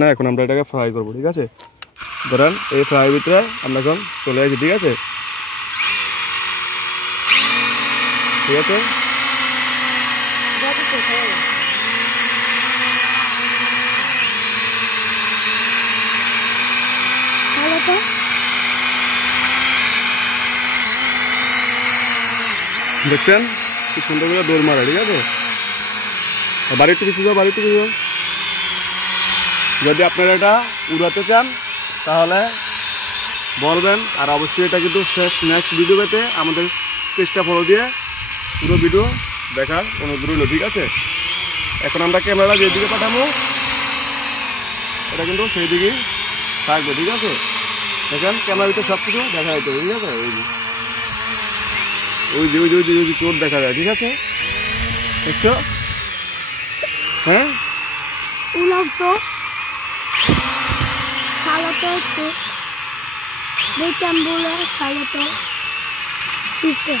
না এখন আমরা এটাকে ফ্রাই করবো ঠিক আছে ধরেন এই ফ্রাই ভিতরে আমরা এখন চলে আসি ঠিক আছে ঠিক আছে দেখছেন কি সুন্দর করে দৌড় মারা ঠিক আছে বাড়িতে কিছু যাও বাড়িতে কিছু যাও যদি আপনারা এটা উড়াতে চান তাহলে বলবেন আর অবশ্যই এটা কিন্তু নেক্সট ভিডিও পেতে আমাদের পেজটা ফলো দিয়ে পুরো ভিডিও দেখার অনুরোধ রইল ঠিক আছে এখন আমরা ক্যামেরা যেদিকে পাঠাবো এটা কিন্তু সেই দিকেই থাকবে ঠিক আছে দেখেন ক্যামেরা ভিতরে সব কিছু দেখা যেতে ঠিক আছে ওই চোর দেখা যায় ঠিক আছে দেখছো হ্যাঁ তো খালো তো একটু দেখতাম বলে খালো তো ঠিক আছে